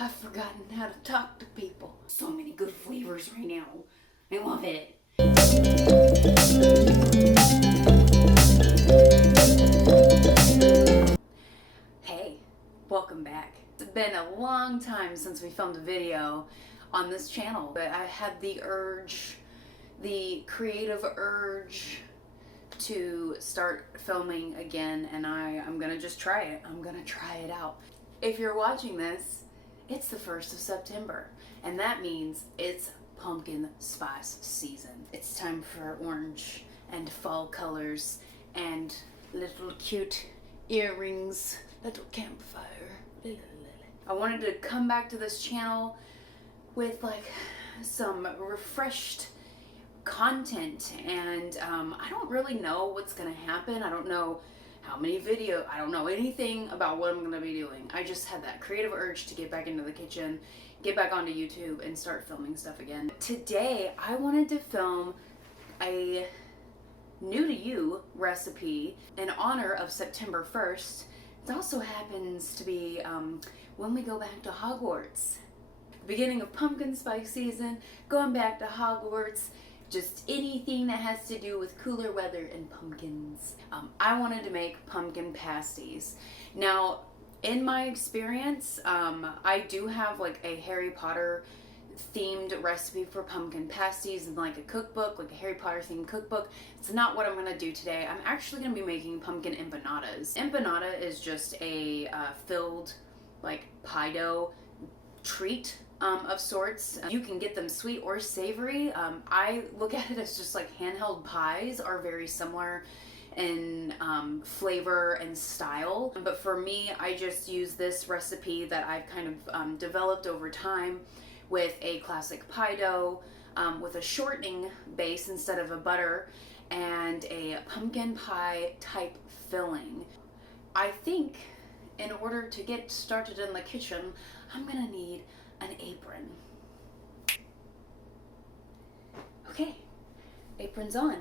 I've forgotten how to talk to people. So many good flavors right now. I love it. Hey, welcome back. It's been a long time since we filmed a video on this channel, but I had the creative urge to start filming again, and I'm gonna just try it. I'm gonna try it out. If you're watching this, it's the 1st of September, and that means it's pumpkin spice season. It's time for orange and fall colors and little cute earrings, little campfire. I wanted to come back to this channel with like some refreshed content, and I don't really know what's gonna happen. I don't know how many videos, I don't know anything about what I'm gonna be doing. I just had that creative urge to get back into the kitchen, get back onto YouTube and start filming stuff again. Today I wanted to film a new to you recipe in honor of September 1st. It also happens to be when we go back to Hogwarts. Beginning of pumpkin spice season, going back to Hogwarts, just anything that has to do with cooler weather and pumpkins. I wanted to make pumpkin pasties. Now, in my experience, I do have like a Harry Potter themed recipe for pumpkin pasties and like a cookbook, like a Harry Potter themed cookbook. It's not what I'm gonna do today. I'm actually gonna be making pumpkin empanadas. Empanada is just a filled like pie dough treat of sorts. You can get them sweet or savory. I look at it as just like handheld pies are very similar in flavor and style. But for me, I just use this recipe that I've kind of developed over time with a classic pie dough, with a shortening base instead of a butter, and a pumpkin pie type filling. I think in order to get started in the kitchen, I'm gonna need an apron. Okay, apron's on.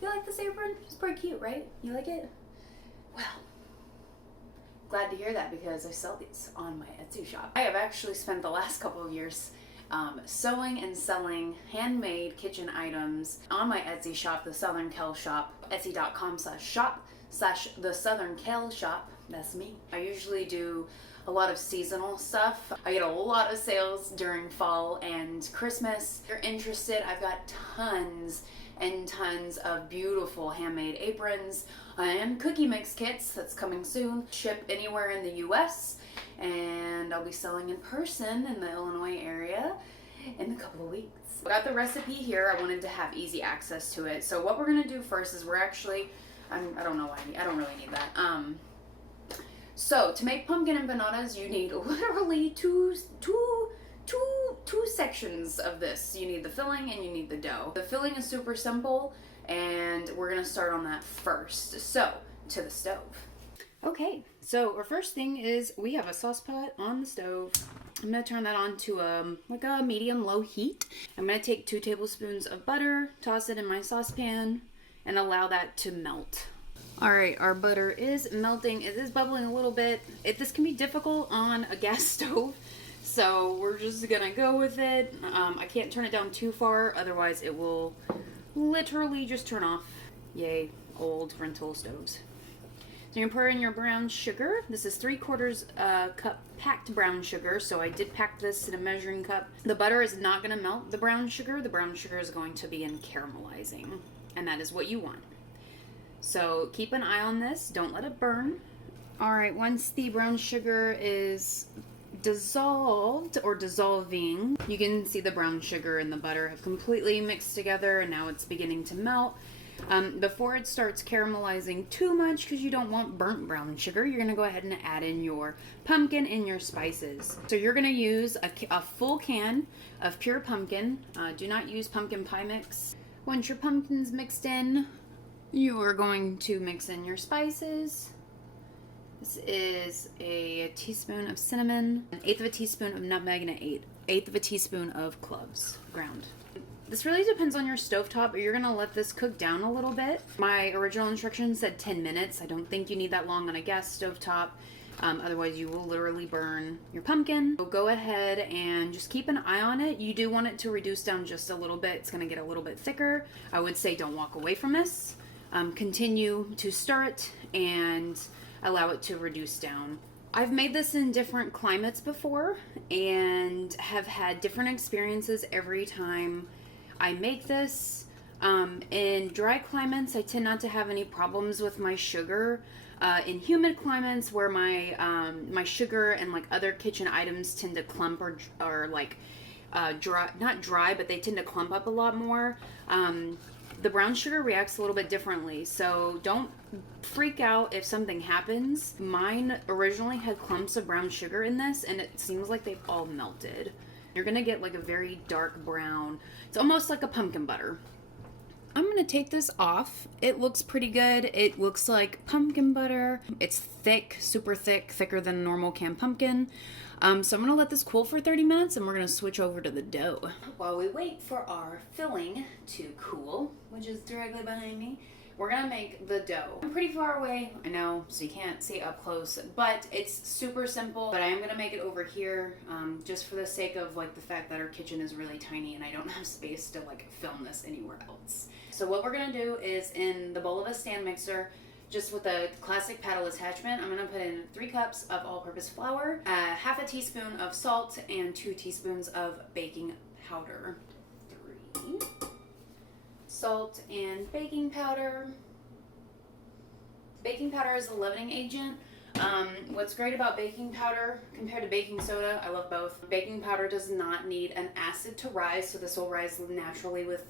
You like this apron? It's pretty cute, right? You like it? Well, glad to hear that because I sell these on my Etsy shop. I have actually spent the last couple of years sewing and selling handmade kitchen items on my Etsy shop, the Southern Kel Shop, etsy.com/shop/the Southern Kel Shop. That's me. I usually do a lot of seasonal stuff. I get a lot of sales during fall and Christmas. If you're interested, I've got tons and tons of beautiful handmade aprons and cookie mix kits that's coming soon. Ship anywhere in the US, and I'll be selling in person in the Illinois area in a couple of weeks. I got the recipe here. I wanted to have easy access to it. So what we're gonna do first is we're actually, I don't know why, I don't really need that. So to make pumpkin empanadas, you need literally two sections of this. You need the filling and you need the dough. The filling is super simple, and we're gonna start on that first. So to the stove. Okay, so our first thing is we have a sauce pot on the stove. I'm gonna turn that on to like a medium-low heat. I'm gonna take 2 tablespoons of butter, toss it in my saucepan, and allow that to melt. All right, our butter is melting. It is bubbling a little bit. This can be difficult on a gas stove, so we're just gonna go with it. I can't turn it down too far, otherwise it will literally just turn off. Yay, old rental stoves. So you're gonna pour in your brown sugar. This is 3/4 cup packed brown sugar, so I did pack this in a measuring cup. The butter is not gonna melt the brown sugar. The brown sugar is going to be in caramelizing, and that is what you want. So keep an eye on this, don't let it burn. All right, once the brown sugar is dissolved or dissolving, you can see the brown sugar and the butter have completely mixed together, and now it's beginning to melt. Before it starts caramelizing too much, because you don't want burnt brown sugar, you're gonna go ahead and add in your pumpkin and your spices. So you're gonna use a full can of pure pumpkin. Do not use pumpkin pie mix. Once your pumpkin's mixed in, you are going to mix in your spices. This is a teaspoon of cinnamon, 1/8 of a teaspoon of nutmeg, and 1/8 of a teaspoon of cloves ground. This really depends on your stovetop, but you're gonna let this cook down a little bit. My original instructions said 10 minutes. I don't think you need that long on a gas stovetop. Otherwise you will literally burn your pumpkin. So go ahead and just keep an eye on it. You do want it to reduce down just a little bit. It's going to get a little bit thicker. I would say don't walk away from this. Continue to stir it and allow it to reduce down. I've made this in different climates before and have had different experiences every time I make this. In dry climates, I tend not to have any problems with my sugar. In humid climates, where my sugar and like other kitchen items tend to clump or like dry, not dry, but they tend to clump up a lot more. The brown sugar reacts a little bit differently, so don't freak out if something happens. Mine originally had clumps of brown sugar in this, and it seems like they've all melted. You're gonna get like a very dark brown. It's almost like a pumpkin butter. I'm gonna take this off. It looks pretty good. It looks like pumpkin butter. It's thick, super thick, thicker than a normal canned pumpkin. So I'm gonna let this cool for 30 minutes and we're gonna switch over to the dough. While we wait for our filling to cool, which is directly behind me, we're gonna make the dough. I'm pretty far away, I know, so you can't see up close, but it's super simple. But I am gonna make it over here, just for the sake of like the fact that our kitchen is really tiny and I don't have space to like film this anywhere else. So what we're gonna do is, in the bowl of a stand mixer, just with a classic paddle attachment, I'm gonna put in 3 cups of all-purpose flour, half a teaspoon of salt, and 2 teaspoons of baking powder. 3. Salt and baking powder. Baking powder is a leavening agent. What's great about baking powder compared to baking soda, I love both. Baking powder does not need an acid to rise, so this will rise naturally with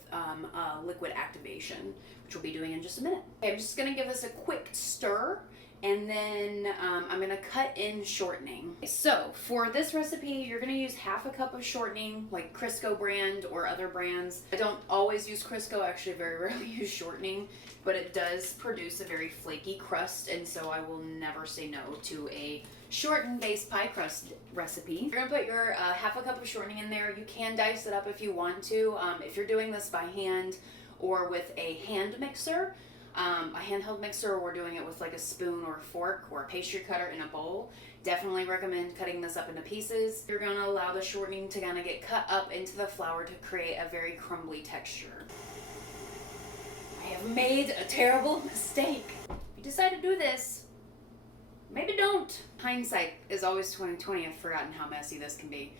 liquid activation, which we'll be doing in just a minute. Okay, I'm just gonna give this a quick stir, and then I'm gonna cut in shortening. So for this recipe, you're gonna use half a cup of shortening, like Crisco brand or other brands. I don't always use Crisco, actually very rarely use shortening, but it does produce a very flaky crust, and so I will never say no to a shortened-based pie crust recipe. You're gonna put your half a cup of shortening in there. You can dice it up if you want to. If you're doing this by hand or with a hand mixer, a handheld mixer, or we're doing it with like a spoon or a fork or a pastry cutter in a bowl, definitely recommend cutting this up into pieces. You're gonna allow the shortening to kind of get cut up into the flour to create a very crumbly texture. I have made a terrible mistake. If you decide to do this, maybe don't. Hindsight is always 20/20. I've forgotten how messy this can be.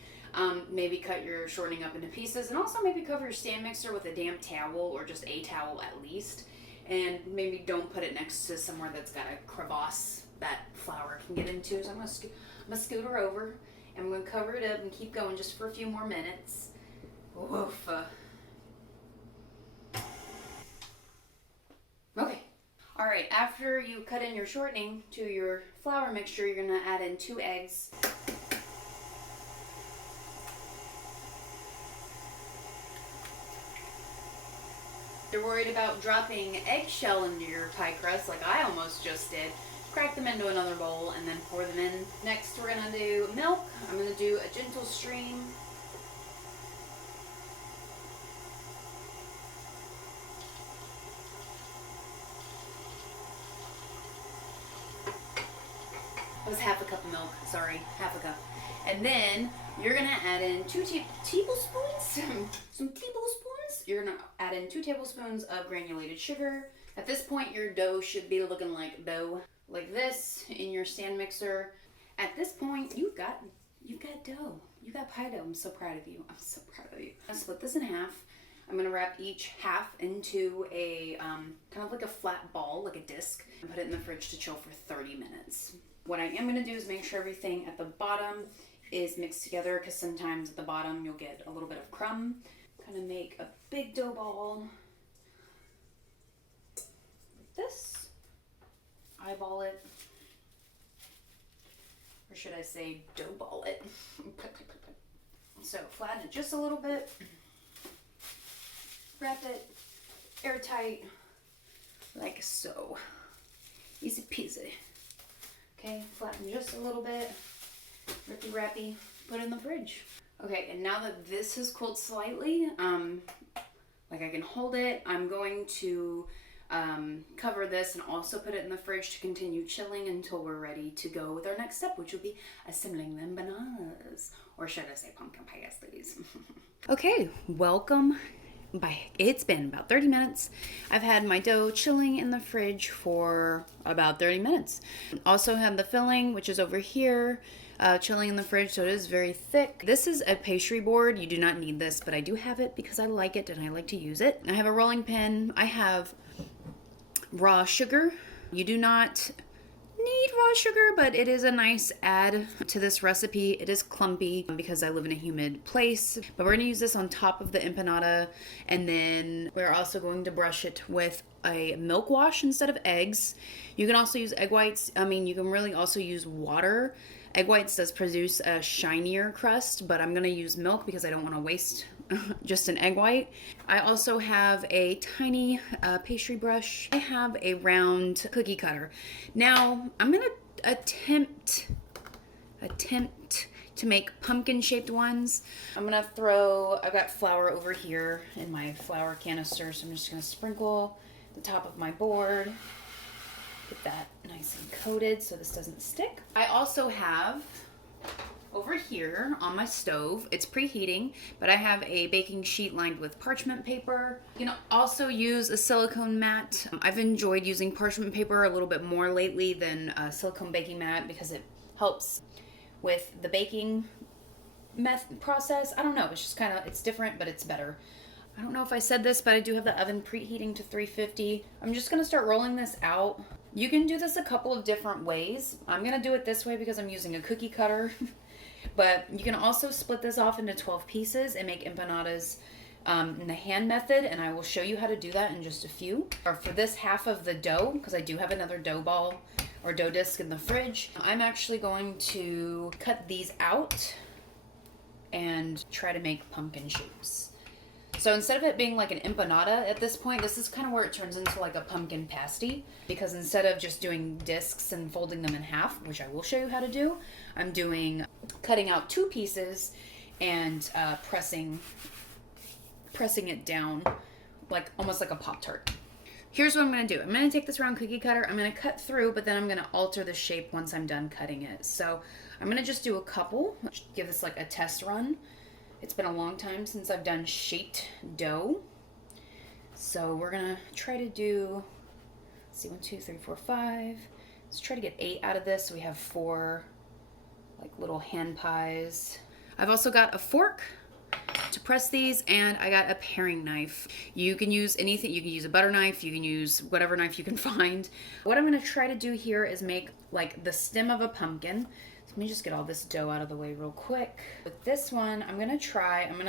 Maybe cut your shortening up into pieces, and also maybe cover your stand mixer with a damp towel, or just a towel at least. And maybe don't put it next to somewhere that's got a crevasse that flour can get into. So I'm gonna scoot her over, and I'm gonna cover it up and keep going just for a few more minutes. Oof. Okay. All right, after you cut in your shortening to your flour mixture, you're gonna add in 2 eggs. If you're worried about dropping eggshell into your pie crust, like I almost just did, crack them into another bowl and then pour them in. Next, we're gonna do milk. I'm gonna do a gentle stream. It was half a cup of milk, sorry, half a cup. And then you're gonna add in 2 tablespoons, some tablespoons. You're gonna add in 2 tablespoons of granulated sugar. At this point, your dough should be looking like dough, like this in your stand mixer. At this point, you've got dough. You got pie dough. I'm so proud of you. I'm so proud of you. I'm gonna split this in half. I'm gonna wrap each half into a kind of like a flat ball, like a disc, and put it in the fridge to chill for 30 minutes. What I am going to do is make sure everything at the bottom is mixed together, because sometimes at the bottom you'll get a little bit of crumb. Kind of make a big dough ball like this. Eyeball it. Or should I say dough ball it? So flatten it just a little bit. Wrap it airtight like so. Easy peasy. Okay, flatten just a little bit, rippy wrappy, put it in the fridge. Okay, and now that this has cooled slightly, like I can hold it, I'm going to cover this and also put it in the fridge to continue chilling until we're ready to go with our next step, which will be assembling the empanadas, or should I say pumpkin pasties. Okay, welcome back. It's been about 30 minutes. I've had my dough chilling in the fridge for about 30 minutes. Also have the filling, which is over here, chilling in the fridge, so it is very thick. This is a pastry board. You do not need this, but I do have it because I like it and I like to use it. I have a rolling pin. I have raw sugar. You do not need raw sugar, but it is a nice add to this recipe. It is clumpy because I live in a humid place, but we're going to use this on top of the empanada, and then we're also going to brush it with a milk wash instead of eggs. You can also use egg whites. You can really also use water. Egg whites does produce a shinier crust, but I'm going to use milk because I don't want to waste just an egg white. I also have a tiny pastry brush. I have a round cookie cutter. Now I'm going to attempt to make pumpkin shaped ones. I've got flour over here in my flour canister, so I'm just going to sprinkle the top of my board. Get that nice and coated so this doesn't stick. I also have over here on my stove, it's preheating, but I have a baking sheet lined with parchment paper. You can also use a silicone mat. I've enjoyed using parchment paper a little bit more lately than a silicone baking mat because it helps with the baking process. I don't know, it's just it's different, but it's better. I don't know if I said this, but I do have the oven preheating to 350. I'm just gonna start rolling this out. You can do this a couple of different ways. I'm gonna do it this way because I'm using a cookie cutter. But you can also split this off into 12 pieces and make empanadas in the hand method, and I will show you how to do that in just a few. Or for this half of the dough, because I do have another dough ball or dough disc in the fridge, I'm actually going to cut these out and try to make pumpkin shapes. So instead of it being like an empanada at this point, this is kind of where it turns into like a pumpkin pasty, because instead of just doing discs and folding them in half, which I will show you how to do, I'm cutting out 2 pieces and pressing it down like almost like a Pop-Tart. Here's what I'm going to do. I'm going to take this round cookie cutter, I'm going to cut through, but then I'm going to alter the shape once I'm done cutting it. So I'm going to just do a couple, give this like a test run. It's been a long time since I've done shaped dough. So we're gonna try to do, let's see, 1, 2, 3, 4, 5. Let's try to get 8 out of this. So we have 4 like little hand pies. I've also got a fork to press these, and I got a paring knife. You can use anything. You can use a butter knife. You can use whatever knife you can find. What I'm gonna try to do here is make like the stem of a pumpkin. Let me just get all this dough out of the way real quick. With this one, I'm gonna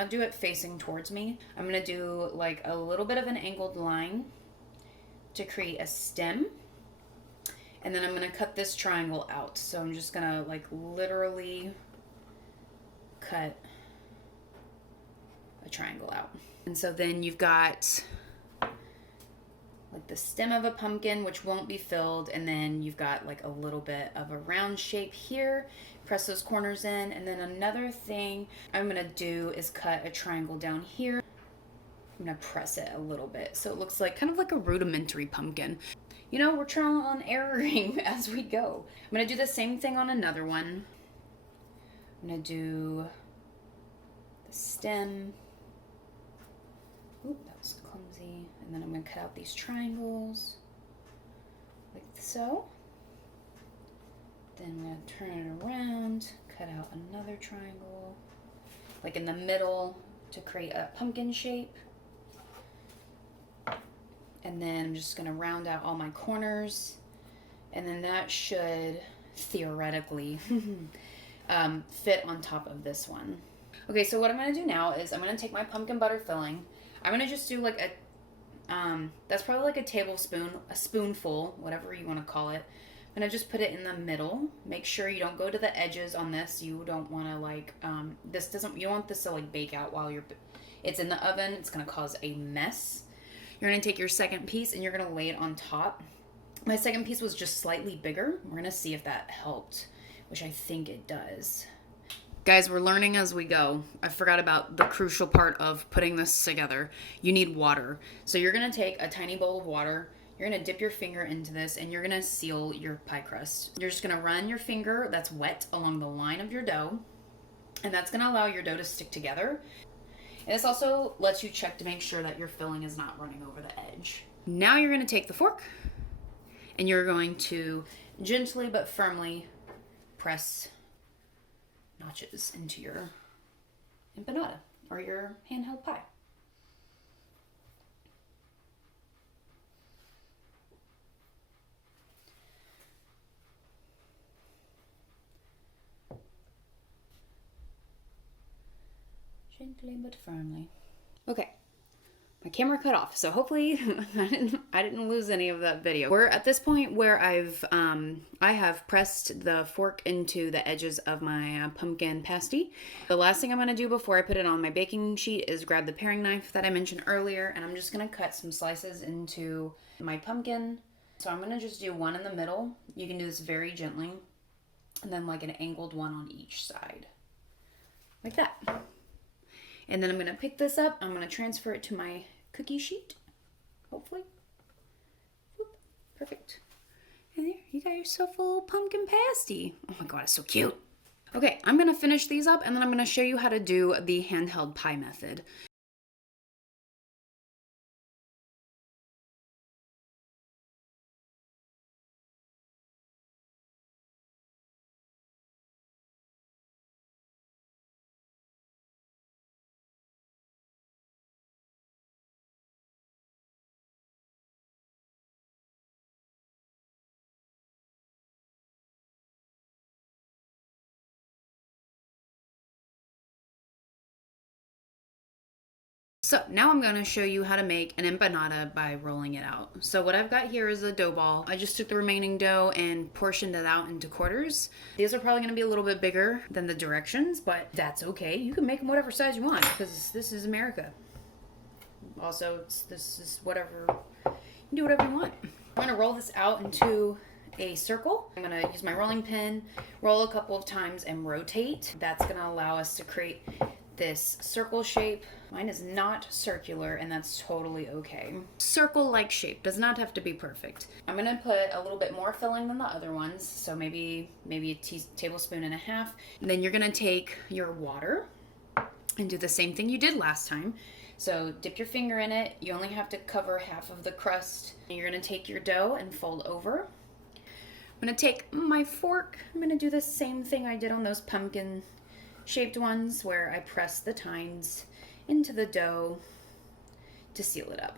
do it facing towards me. I'm gonna do like a little bit of an angled line to create a stem. And then I'm gonna cut this triangle out. So I'm just gonna like literally cut a triangle out. And so then you've got like the stem of a pumpkin, which won't be filled, and then you've got like a little bit of a round shape here. Press those corners in, and then another thing I'm gonna do is cut a triangle down here. I'm gonna press it a little bit so it looks like kind of like a rudimentary pumpkin. You know, we're trial and erroring as we go. I'm gonna do the same thing on another one. I'm gonna do the stem. Oop, that was clumsy. And then I'm going to cut out these triangles like so. Then I'm going to turn it around, cut out another triangle like in the middle to create a pumpkin shape. And then I'm just going to round out all my corners, and then that should theoretically fit on top of this one. Okay, so what I'm going to do now is I'm going to take my pumpkin butter filling. I'm going to just do like that's probably like a tablespoon, a spoonful, whatever you want to call it. I'm going to just put it in the middle. Make sure you don't go to the edges on this. You don't want to like, you don't want this to like bake out while it's in the oven. It's going to cause a mess. You're going to take your second piece and you're going to lay it on top. My second piece was just slightly bigger. We're going to see if that helped, which I think it does. Guys, we're learning as we go. I forgot about the crucial part of putting this together. You need water. So you're going to take a tiny bowl of water. You're gonna dip your finger into this and you're gonna seal your pie crust. You're just gonna run your finger that's wet along the line of your dough, and that's gonna allow your dough to stick together. And this also lets you check to make sure that your filling is not running over the edge. Now you're gonna take the fork and you're going to gently but firmly press notches into your empanada or your handheld pie. Gently but firmly. Okay, my camera cut off, so hopefully I didn't lose any of that video. We're at this point where I have pressed the fork into the edges of my pumpkin pasty. The last thing I'm gonna do before I put it on my baking sheet is grab the paring knife that I mentioned earlier, and I'm just gonna cut some slices into my pumpkin. So I'm gonna just do one in the middle. You can do this very gently, and then like an angled one on each side, like that. And then I'm gonna pick this up, I'm gonna transfer it to my cookie sheet, hopefully. Whoop, perfect. And there, you got yourself a little pumpkin pasty. Oh my God, it's so cute. Okay, I'm gonna finish these up and then I'm gonna show you how to do the handheld pie method. So now I'm going to show you how to make an empanada by rolling it out. So what I've got here is a dough ball. I just took the remaining dough and portioned it out into quarters. These are probably going to be a little bit bigger than the directions, but that's okay. You can make them whatever size you want because this is America. Also, this is whatever, you can do whatever you want. I'm going to roll this out into a circle. I'm going to use my rolling pin, roll a couple of times and rotate. That's going to allow us to create this circle shape. Mine is not circular and that's totally okay. Circle-like shape does not have to be perfect. I'm gonna put a little bit more filling than the other ones, so maybe a tablespoon and a half. And then you're gonna take your water and do the same thing you did last time. So dip your finger in it. You only have to cover half of the crust. You're gonna take your dough and fold over. I'm gonna take my fork. I'm gonna do the same thing I did on those pumpkin shaped ones where I press the tines into the dough to seal it up.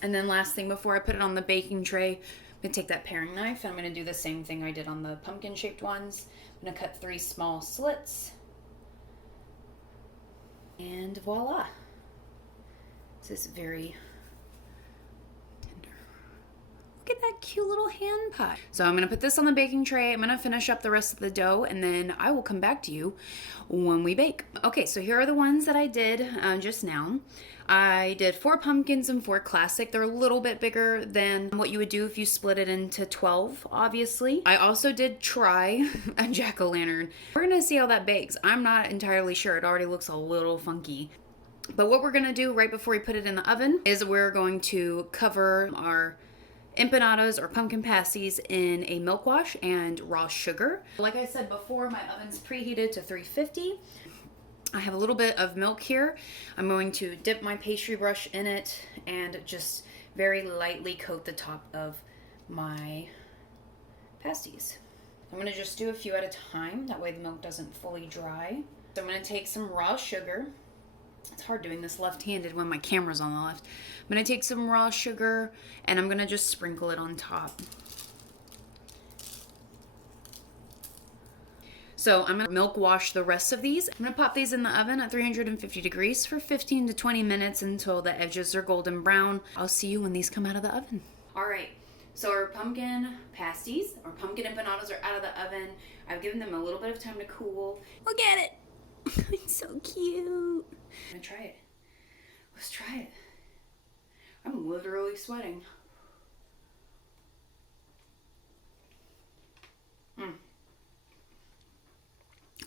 And then last thing before I put it on the baking tray, I'm gonna take that paring knife and I'm gonna do the same thing I did on the pumpkin shaped ones. I'm gonna cut 3 small slits and voila. This is very tender. Look at that cute little hand pie. So I'm gonna put this on the baking tray. I'm gonna finish up the rest of the dough and then I will come back to you when we bake. Okay, so here are the ones that I did just now. I did 4 pumpkins and 4 classic. They're a little bit bigger than what you would do if you split it into 12, obviously. I also did try a jack-o'-lantern. We're gonna see how that bakes. I'm not entirely sure. It already looks a little funky. But what we're gonna do right before we put it in the oven is we're going to cover our empanadas or pumpkin pasties in a milk wash and raw sugar. Like I said before, my oven's preheated to 350. I have a little bit of milk here. I'm going to dip my pastry brush in it and just very lightly coat the top of my pasties. I'm gonna just do a few at a time, that way the milk doesn't fully dry. So I'm gonna take some raw sugar. It's hard doing this left-handed when my camera's on the left. I'm gonna take some raw sugar and I'm gonna just sprinkle it on top. So I'm gonna milk wash the rest of these. I'm gonna pop these in the oven at 350 degrees for 15 to 20 minutes until the edges are golden brown. I'll see you when these come out of the oven. All right, so our pumpkin pasties, or pumpkin empanadas are out of the oven. I've given them a little bit of time to cool. Look at it. It's so cute. I'm gonna try it. Let's try it. I'm literally sweating. A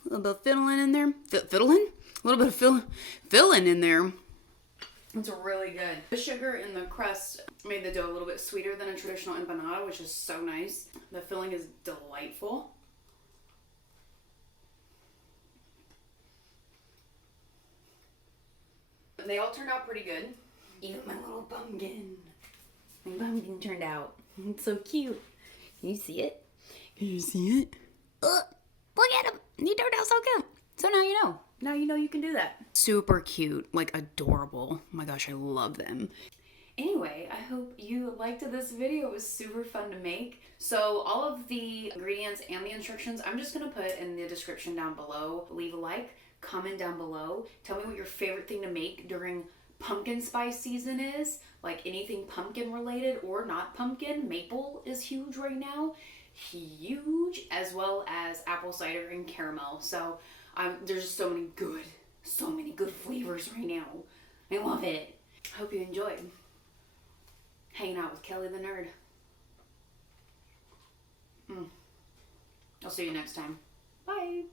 little bit of fiddling in there. Fiddling? A little bit of filling in there. It's really good. The sugar in the crust made the dough a little bit sweeter than a traditional empanada, which is so nice. The filling is delightful. They all turned out pretty good. Even my little pumpkin. My pumpkin turned out. It's so cute. Can you see it? Can you see it? Look at him. He turned out so cute. So now you know. Now you know you can do that. Super cute. Like adorable. Oh my gosh, I love them. Anyway, I hope you liked this video. It was super fun to make. So all of the ingredients and the instructions, I'm just going to put in the description down below. Leave a like, comment down below. Tell me what your favorite thing to make during pumpkin spice season is. Like anything pumpkin related or not pumpkin. Maple is huge right now. Huge. As well as apple cider and caramel. So there's so many good flavors right now. I love it. I hope you enjoyed hanging out with Kelly the Nerd. I'll see you next time. Bye.